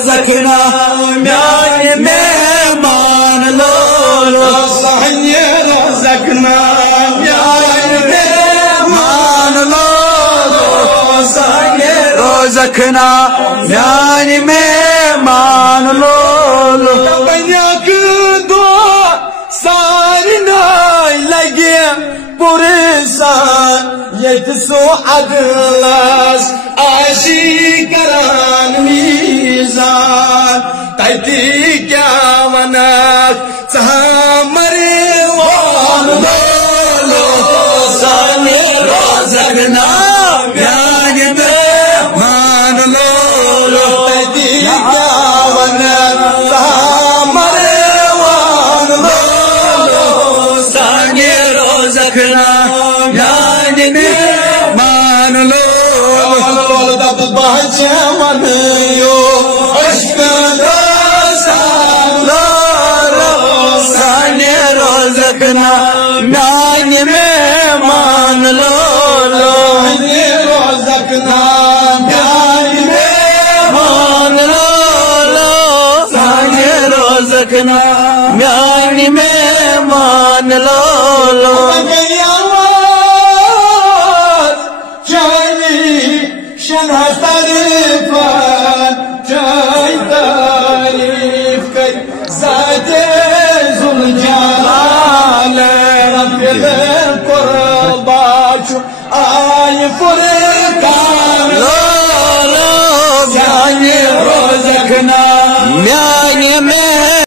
روزکنا میانی مهمان لولو صحنی روزکنا میانی مهمان لولو صحنی روزکنا میانی مهمان لولو بنیاک دو ساری نای لگیم پریسان یتسو عدلاس آشکران میزان تایتی کیا مناک سامری وان لولو صحنی روزکنا میانی مهمان لولو تایتی کیا مناک سامری وان صحنی روزکنا میانی مهمان لولو دب بچه من یو عشق صحنی روزکنا میانی مهمان لولو روزکنا میانی مهمان لولو صحنی روزکنا میانی مهمان لولو مهمان جایی شنها تعریفان جای تعریف کن ذات زلجلال رب دل قرباچو آی فرقان لولو میانی روزکنا میانی